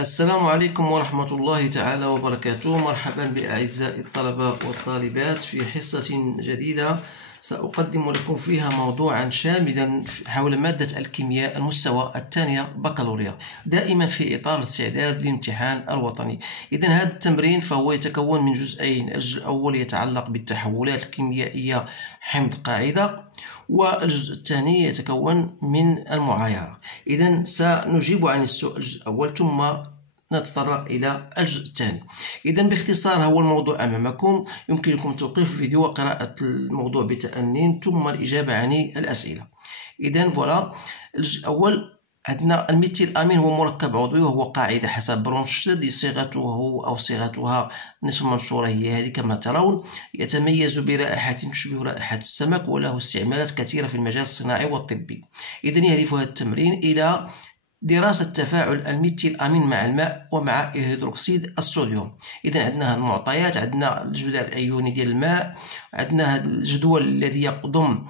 السلام عليكم ورحمة الله تعالى وبركاته. مرحبا بأعزائي الطلبة والطالبات في حصة جديدة سأقدم لكم فيها موضوعا شاملا حول مادة الكيمياء المستوى الثانية بكالوريا، دائما في إطار الاستعداد للامتحان الوطني. إذن هذا التمرين فهو يتكون من جزئين، الجزء الأول يتعلق بالتحولات الكيميائية حمض قاعدة، والجزء الثاني يتكون من المعايرة. إذن سنجيب عن الجزء الأول ثم نتطرق إلى الجزء الثاني. إذن باختصار هو الموضوع أمامكم، يمكنكم توقيف الفيديو وقراءة الموضوع بتأني ثم الإجابة عن الأسئلة. إذن فوالا الجزء الأول عندنا الميثيل أمين هو مركب عضوي وهو قاعدة حسب برونشتد، صيغته أو صيغتها نصف منشورة هي هذه كما ترون. يتميز برائحة تشبه رائحة السمك وله استعمالات كثيرة في المجال الصناعي والطبي. إذن يهدف هذا التمرين إلى دراسة تفاعل الميثيل أمين مع الماء ومع هيدروكسيد الصوديوم. إذن عندنا المعطيات، عندنا الجدول الأيوني ديال الماء، عندنا الجدول الذي يضم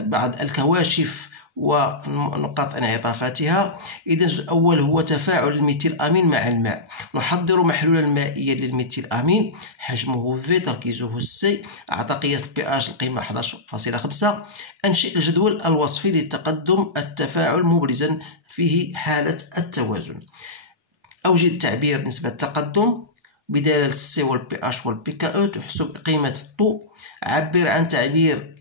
بعض الكواشف ونقاط انعطافاتها. إذن الجزء الأول هو تفاعل الميثيل أمين مع الماء. نحضر محلولا مائيا للميثيل أمين، حجمه في، تركيزه سي، أعطى قياس البي اش القيمة 11.5. أنشئ الجدول الوصفي لتقدم التفاعل مبرزا فيه حالة التوازن. أوجد تعبير نسبة التقدم بدلالة السي والبي اش والبي كي او، تحسب قيمة الضوء. عبر عن تعبير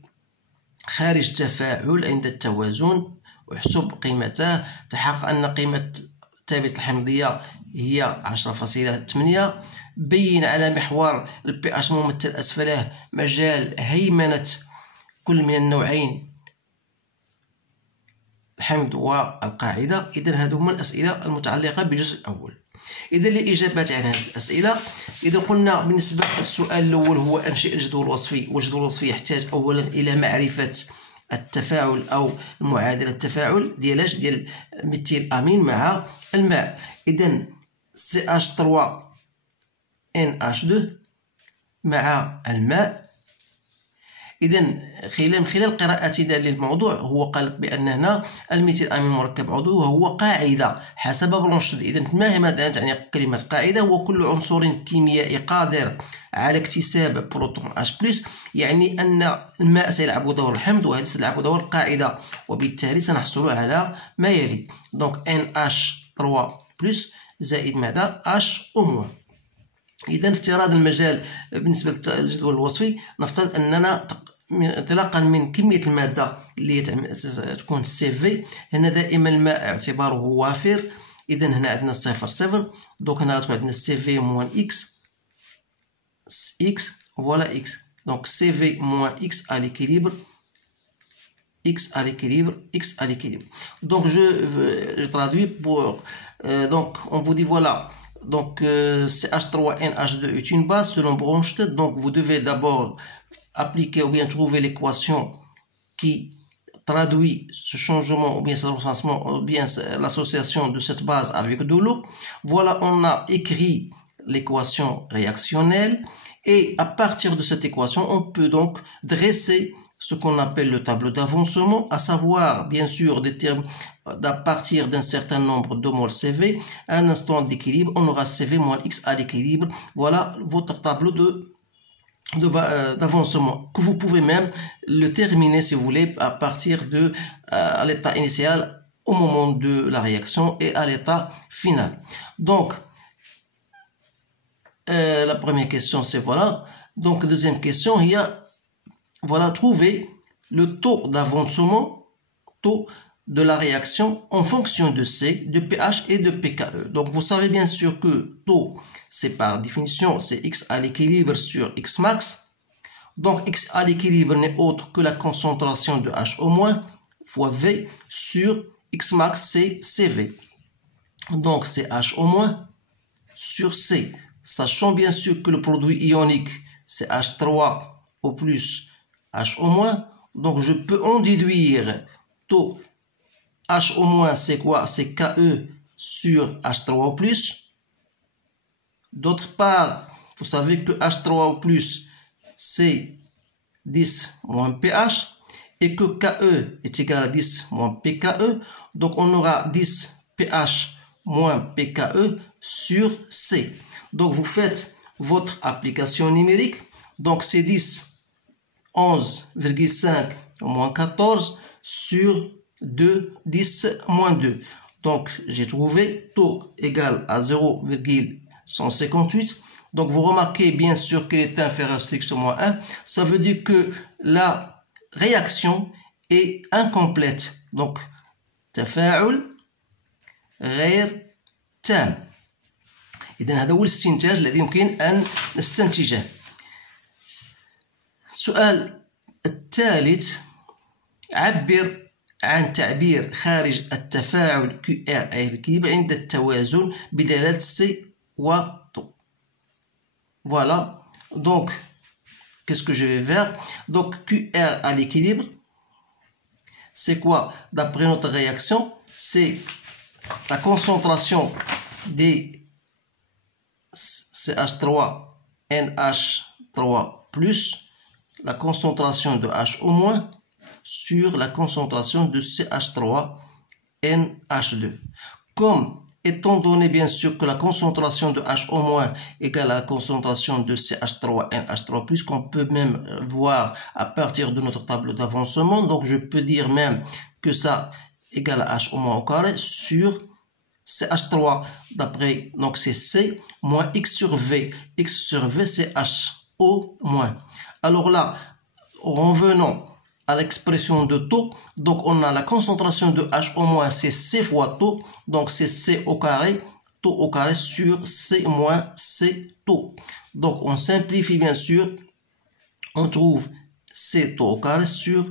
خارج التفاعل عند التوازن، احسب قيمته. تحقق أن قيمة الثابت الحمضية هي 10.8. بين على محور البي اش ممثل أسفله مجال هيمنة كل من النوعين الحمض والقاعدة. إذن هذو هما الأسئلة المتعلقة بالجزء الأول. إذا للإجابات عن هذه الأسئلة، إذا قلنا بالنسبة للسؤال الأول هو أنشئ الجدول الوصفي، والجدول الوصفي يحتاج أولا إلى معرفة التفاعل أو معادلة التفاعل ديال الميثيل أمين مع الماء. إذن CH3NH2 مع الماء. إذن من خلال قراءتنا للموضوع هو قال بأن هنا الميثيل أمين مركب عضوي وهو قاعدة حسب برونشتد. إذن ما هي ماذا تعني كلمة قاعدة؟ هو كل عنصر كيميائي قادر على اكتساب بروتون H+، يعني أن الماء سيلعب دور الحمض وهذا سيلعب دور القاعدة، وبالتالي سنحصل على ما يلي. دونك NH3+ زائد ماذا؟ H-. إذن افتراض المجال بالنسبة للجدول الوصفي، نفترض أننا انطلاقا من كمية المادة اللي تكون CV، هنا دائما الماء اعتباره وافر. إذن هنا عندنا 0.7، دونك هنا غتكون عندنا CV موان X فوالا X. دونك CV موان X à l'équilibre، X à l'équilibre. Donc je traduis pour donc on vous dit voilà. Donc CH3NH2 est une base selon Bronsted. Donc vous devez d'abord appliquer ou bien trouver l'équation qui traduit ce changement ou bien ce remplacement ou bien l'association de cette base avec de l'eau. Voilà, on a écrit l'équation réactionnelle et à partir de cette équation on peut donc dresser ce qu'on appelle le tableau d'avancement, à savoir bien sûr des termes à partir d'un certain nombre de moles CV. À un instant d'équilibre, on aura CV moins X à l'équilibre. Voilà votre tableau d'avancement, que vous pouvez même le terminer si vous voulez à partir de à l'état initial au moment de la réaction et à l'état final. Donc la première question c'est voilà. Donc deuxième question, il y a voilà, trouver le taux d'avancement, taux de la réaction en fonction de C, de pH et de pKe. Donc vous savez bien sûr que taux, c'est par définition, c'est X à l'équilibre sur X max. Donc X à l'équilibre n'est autre que la concentration de H- fois V sur X max, c'est CV. Donc c'est H- sur C. Sachant bien sûr que le produit ionique, c'est H3O+, H-, donc je peux en déduire taux H- c'est quoi? C'est Ke sur H3O+. D'autre part, vous savez que H3O+, c'est 10 moins pH et que Ke est égal à 10 moins pKe. Donc on aura 10 pH moins PKE sur C. Donc vous faites votre application numérique. Donc c'est 10, 11,5 moins 14 sur 2, 10 moins 2. Donc j'ai trouvé taux égal à 0,158. Donc vous remarquez bien sûr qu'il est inférieur strictement à 1. Ça veut dire que la réaction est incomplète. Donc تفاعل غير تام. إذن هذا هو الاستنتاج الذي يمكن أن نستنتجه. السؤال الثالث: عبر عن تعبير خارج التفاعل QR أي الكيب عند التوازن بدلالة C و T. Voilà. Donc, qu'est-ce que je vais faire? Donc, QR à l'équilibre, c'est quoi? D'après notre réaction, c'est la concentration des CH3 NH3 plus la concentration de HO- sur la concentration de CH3 NH2. Comme étant donné bien sûr que la concentration de HO- égale à la concentration de CH3 NH3+, qu'on peut même voir à partir de notre tableau d'avancement, donc je peux dire même que ça égale à HO- au carré sur CH3, d'après, donc c'est C moins X sur V. X sur V c'est HO-. Alors là, revenons à l'expression de taux. Donc on a la concentration de HO- c'est C fois taux. Donc c'est C au carré, taux au carré sur C moins C taux. Donc on simplifie bien sûr. On trouve C taux au carré sur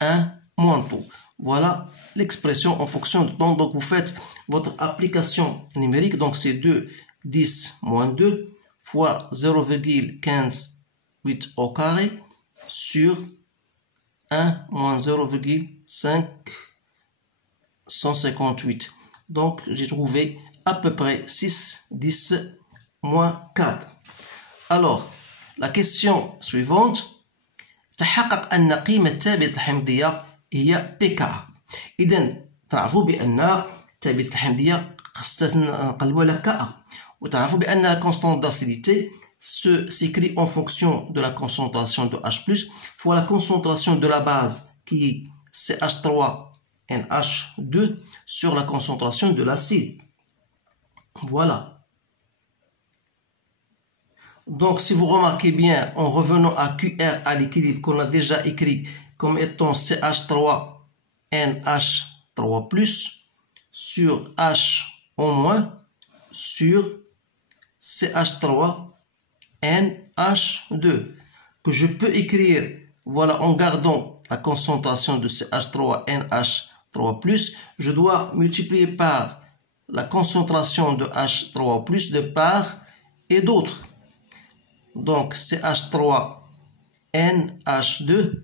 1 moins taux. Voilà l'expression en fonction de temps. Donc vous faites votre application numérique. Donc c'est 2, 10 moins 2 fois 0,158 au carré sur 1 moins 0,558. Donc j'ai trouvé à peu près 6, 10 moins 4. Alors la question suivante: تحقق أن قيمة ثابت الحمضية هي PKA. إذا تعرفوا بأن ثابت الحمضية خاصة نقلبوا على KA. وتعرفوا بأن la constante d'acidité s'écrit en fonction de la concentration de H+, fois la concentration de la base qui est CH3NH2 sur la concentration de l'acide. Voilà. Donc si vous remarquez bien, en revenant à QR à l'équilibre qu'on a déjà écrit comme étant CH3NH3+, sur HO- sur CH3NH2, que je peux écrire, voilà, en gardant la concentration de CH3NH3+, je dois multiplier par la concentration de H3+ de part et d'autre. Donc CH3NH2,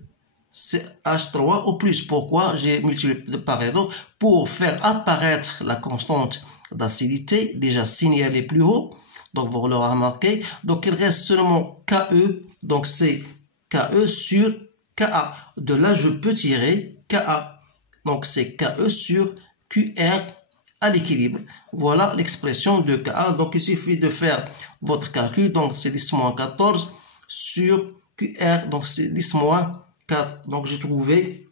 CH3 au plus. Pourquoi j'ai multiplié de part et d'autre? Pour faire apparaître la constante d'acidité déjà signalée plus haut. Donc vous l'aurez remarqué. Donc il reste seulement KE. Donc c'est KE sur KA. De là je peux tirer KA. Donc c'est KE sur QR à l'équilibre. Voilà l'expression de KA. Donc il suffit de faire votre calcul. Donc c'est 10 moins 14 sur QR. Donc c'est 10 moins 4. Donc j'ai trouvé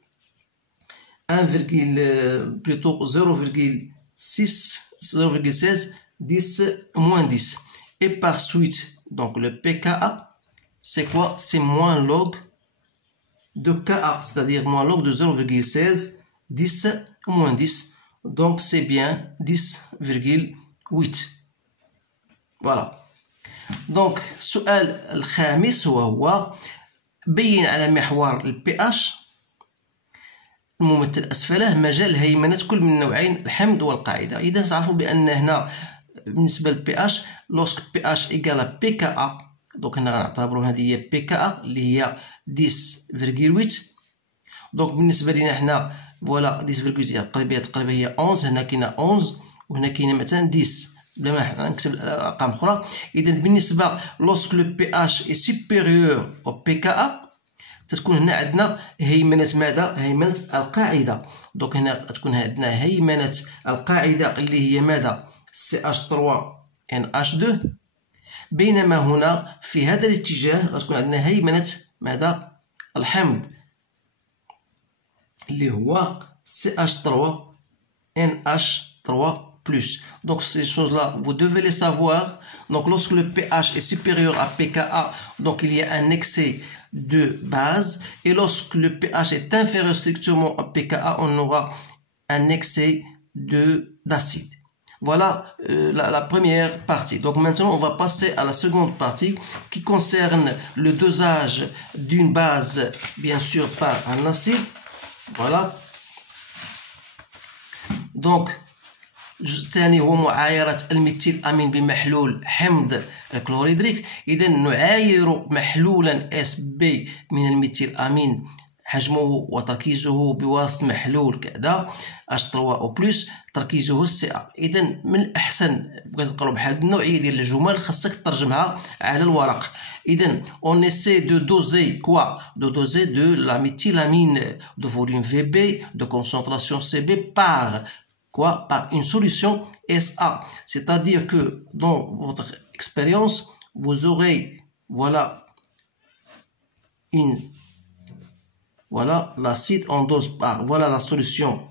0,16, 10 moins 10. Et par suite, donc le PKA, c'est quoi? C'est moins log de KA, c'est-à-dire moins log de 0,16, 10 moins 10. Donc c'est bien 10,8. Voilà. Donc السؤال الخامس وهو بين على محور الPH الممثل أسفله مجال هيمنة كل من النوعين الحمض والقاعدة. إذا تعرفوا بأن هنا بالنسبة للPH lorsque PH égale PKA، donc هنا غنعتبروا هذه هي PKA اللي هي 10,8. donc بالنسبة لنا هنا فوالا 10,8 تقريبا هي 11. هنا كاينة 11 وهنا كاينة مثلا 10 بلا ما نكتب ارقام اخرى. اذا بالنسبه lorsque le pH est supérieur au PKA تتكون هنا عندنا هيمنه ماذا؟ هيمنه القاعده. دونك هنا تكون عندنا هيمنه القاعده اللي هي ماذا؟ CH3NH2. بينما هنا في هذا الاتجاه غتكون عندنا هيمنة ماذا؟ الحمض اللي هو CH3NH3+. Donc ces choses-là, vous devez les savoir. Donc lorsque le pH est supérieur à pKa, donc il y a un excès de base. Et lorsque le pH est inférieur strictement à pKa, on aura un excès d'acide. Voilà la première partie. Donc maintenant, on va passer à la seconde partie qui concerne le dosage d'une base, bien sûr, par un acide. Voilà. Donc, الثاني هو معايرة الميثيل أمين بمحلول حمض الكلوريدريك. إذا نعاير محلولا SB من الميثيل أمين حجمه وتركيزه بواسطة محلول كذا H3O+، تركيزه CA. إذا من الأحسن بغيت تقراو بحال هاد النوعية ديال الجمل خاصك تترجمها على الورق. إذا on essaie de doser quoi? De doser de la méthylamine de volume VB de concentration CB par quoi? Par une solution SA. C'est-à-dire que dans votre expérience, vous aurez voilà l'acide en dose par voilà la solution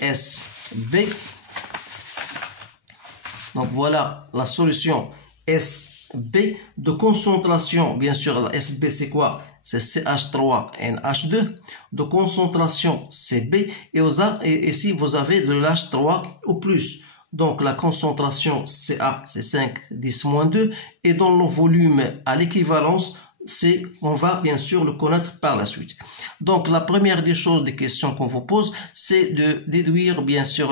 SB. Donc voilà la solution SB de concentration. Bien sûr, la SB c'est quoi? C'est CH3NH2 de concentration CB. Et ici vous avez de l'H3O+. Donc la concentration CA c'est 5-10-2. Et dans le volume à l'équivalence, on va bien sûr le connaître par la suite. Donc la première des choses, des questions qu'on vous pose, c'est de déduire bien sûr,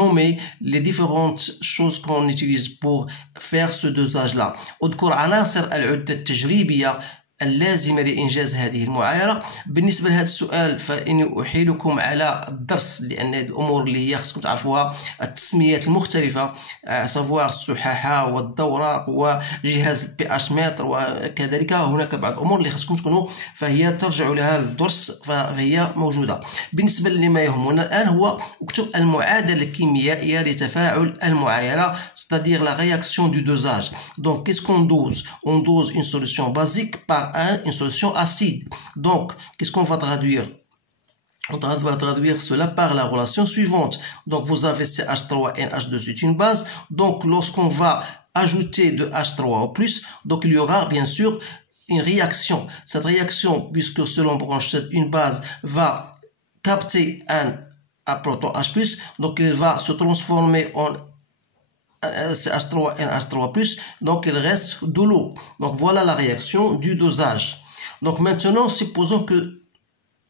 nommer les différentes choses qu'on utilise pour faire ce dosage-là. اذكر عناصر العدة التجريبية اللازمة لإنجاز هذه المعايرة. بالنسبة لهذا السؤال فإني أحيلكم على الدرس، لأن هذه الأمور اللي هي خصكم تعرفوها، التسميات المختلفة، سافوار السحاحة والدورق وجهاز الPH متر، وكذلك هناك بعض الأمور اللي خصكم تكونوا فهي ترجعوا لها الدرس فهي موجودة. بالنسبة لما يهمنا الآن هو اكتب المعادلة الكيميائية لتفاعل المعايرة، c'est-à-dire la réaction du dosage. Donc qu'est-ce qu'on dose? On dose une solution basique par une solution acide. Donc, qu'est-ce qu'on va traduire? On va traduire cela par la relation suivante. Donc, vous avez CH3NH2, c'est une base. Donc, lorsqu'on va ajouter de H3O+, donc il y aura bien sûr une réaction. Cette réaction, puisque selon Bronsted, une base va capter un proton H+, donc il va se transformer en CH3NH3+, donc il reste de l'eau. Donc voilà la réaction du dosage. Donc maintenant, supposons que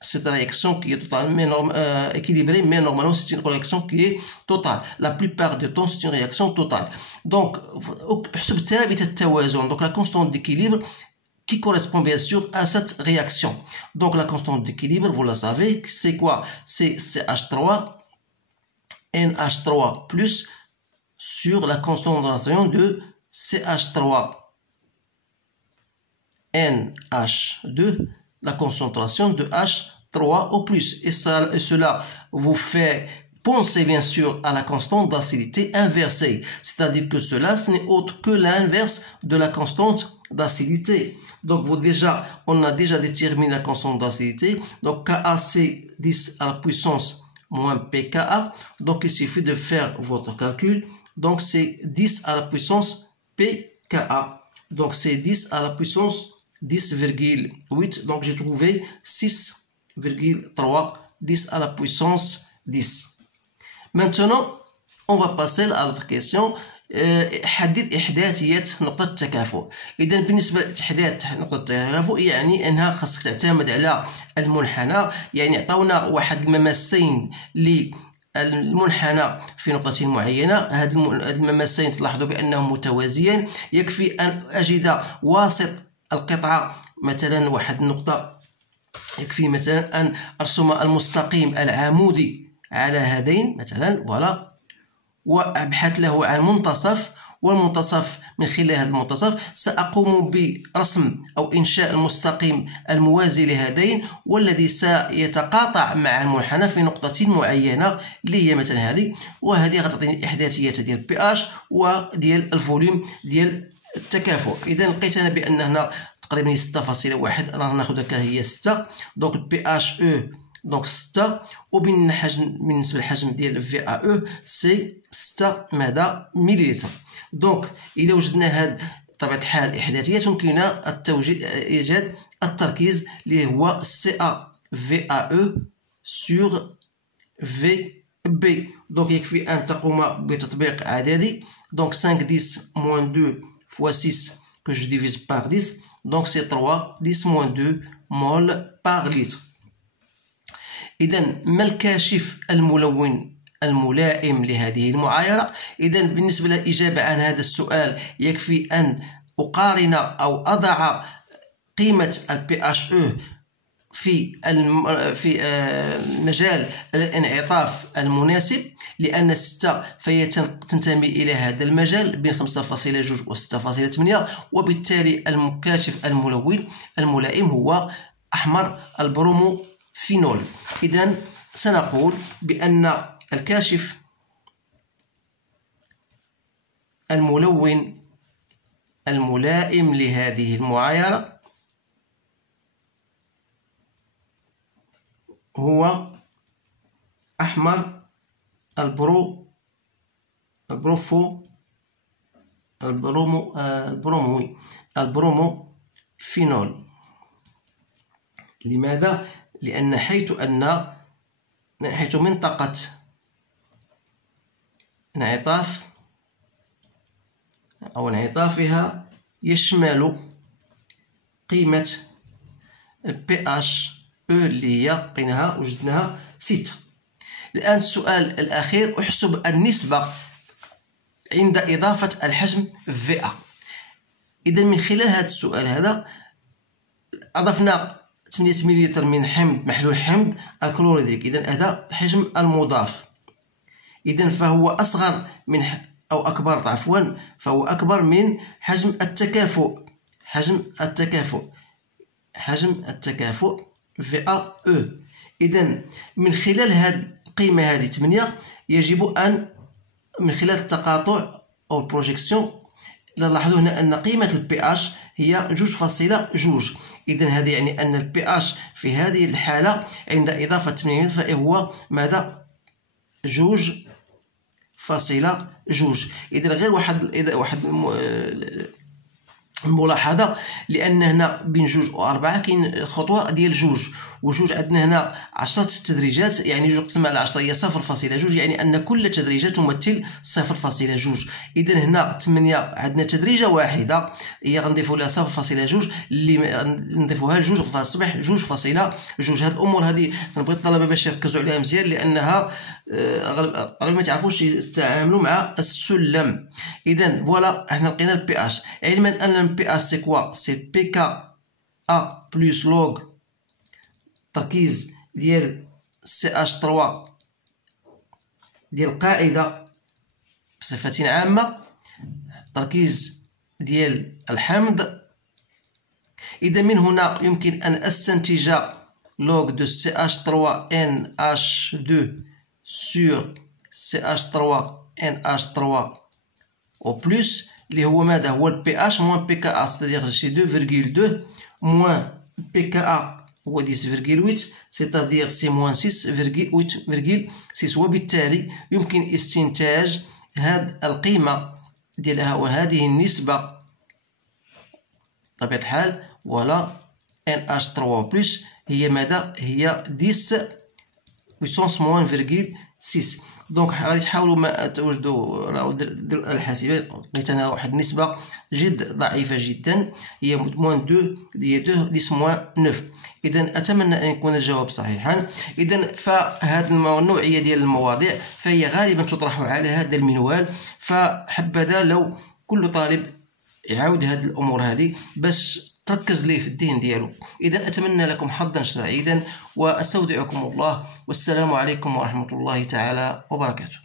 cette réaction qui est totalement équilibrée, mais normalement c'est une réaction qui est totale. La plupart du temps, c'est une réaction totale. Donc, donc la constante d'équilibre qui correspond bien sûr à cette réaction. Donc la constante d'équilibre, vous la savez, c'est quoi? C'est CH3NH3+ sur la concentration de CH3NH2, la concentration de H3O+. Et cela vous fait penser bien sûr à la constante d'acidité inversée. C'est-à-dire que cela, ce n'est autre que l'inverse de la constante d'acidité. Donc on a déjà déterminé la constante d'acidité. Donc Ka c'est 10 à la puissance moins pKa. Donc il suffit de faire votre calcul. Donc c'est 10 à la puissance pKa. Donc c'est 10 à la puissance 10,8. Donc j'ai trouvé 6,3. 10 à la puissance 10. Maintenant, on va passer à l'autre question. حدد إحداثية نقطة التكافؤ. إذا بالنسبة لإحداث نقطة التكافؤ يعني أنها خاصك تعتمد على المنحنى. يعني عطاونا واحد المماسين للمنحنى في نقطة معينة. هذه المماسين تلاحظوا بأنهم متوازيان. يكفي أن أجد واسط القطعة مثلا واحد النقطة. يكفي مثلا أن أرسم المستقيم العمودي على هذين مثلا، فوالا، وأبحث له عن منتصف والمنتصف. من خلال هذا المنتصف سأقوم برسم أو إنشاء المستقيم الموازي لهذين، والذي سيتقاطع مع المنحنى في نقطة معينة اللي هي مثلا هذه، وهذه غتعطيني الإحداثيات ديال بي اش وديال الفوليوم ديال التكافؤ. إذا لقيت أنا بأن هنا تقريبا 6.1 راه ناخذها كهي 6، دونك بي اش او دونك 6، بالنسبه للحجم ديال في ا او سي 6 ماذا مليلتر. دونك الى وجدنا هاد بطبيعه الحال الاحداثيات يمكننا ايجاد التركيز اللي هو سي ا في ا او سور في بي. دونك يكفي ان تقوم بتطبيق عددي، دونك 5 10 moins 2 fois 6 que je divise par 10، donc c'est 3 10 moins 2 mol par litre. إذا ما الكاشف الملون الملائم لهذه المعايرة؟ إذا بالنسبة للإجابة عن هذا السؤال يكفي أن أقارن أو أضع قيمة البي اش او في مجال الانعطاف المناسب، لأن 6 فهي تنتمي إلى هذا المجال بين 5.2 و 6.8، وبالتالي المكاشف الملون الملائم هو أحمر البروموفينول. إذن سنقول بأن الكاشف الملون الملائم لهذه المعايرة هو أحمر البروموفينول. لماذا؟ لأن حيث منطقة انعطاف أو انعطافها يشمل قيمة بي اش او اللي هي لقيناها وجدناها 6. الآن السؤال الأخير، أحسب النسبة عند إضافة الحجم في ا. إذا من خلال هذا السؤال هذا أضفنا 8 مليلتر من حمض محلول حمض الكلوريدريك، إذا هذا الحجم المضاف. إذا فهو أصغر من أو أكبر عفوا، فهو أكبر من حجم التكافؤ في ا او. إذا من خلال هذه القيمة هذه 8 يجب أن من خلال التقاطع أو البروجيكسيون نلاحظ هنا أن قيمة البي اش هي 2.2. إذا هذا يعني أن البي اش في هذه الحالة عند إضافة 8 فهو ماذا؟ 2.2. إذا غير واحد الملاحظة، لأن هنا بين 2 و 4 كاين الخطوة ديال 2 و2 عندنا هنا 10 تدريجات، يعني 2 قسمة على 10 هي 0.2، يعني أن كل تدريجة تمثل 0.2. إذا هنا 8 عندنا تدريجة واحدة هي غنضيفو لها 0.2 اللي نضيفوها ل2 فتصبح 2.2. هاد الأمور هذه نبغي الطلبة باش يركزوا عليها مزيان، لأنها غالبا ما تعرفوش يتعاملوا مع السلم. إذا فوالا حنا لقينا البي اش، علما أن البي اش سي كوا؟ سي بي كا ا بلس لوغ تركيز ديال سي اش 3 ديال القاعدة بصفة عامة، تركيز ديال الحمض. إذا من هنا يمكن أن أستنتج log de CH3NH2 sur CH3NH3 au plus اللي هو ماذا؟ هو البي اش موان بي كا ا، c'est-à-dire شي 2.2 موان بي كا ا هو 10.8، c'est-à-dire سي موان 6.8.6. وبالتالي يمكن استنتاج هذه القيمة ديالها وهذه النسبة بطبيعة الحال، ولا NH3 بلس هي ماذا؟ هي 10 puissance موان 6. دونك غادي تحاولوا ما توجدوا الحاسبات. لقيت انا واحد النسبه جد ضعيفه جدا هي موان 2 هي 10 موان 9. اذا اتمنى ان يكون الجواب صحيحا. اذا فهذه النوعيه ديال المواضيع فهي غالبا تطرح على هذا المنوال، فحبذا لو كل طالب يعاود هذه الامور هذه باش تركز ليه في الدين ديالو. إذا أتمنى لكم حظا سعيدا وأستودعكم الله، والسلام عليكم ورحمة الله تعالى وبركاته.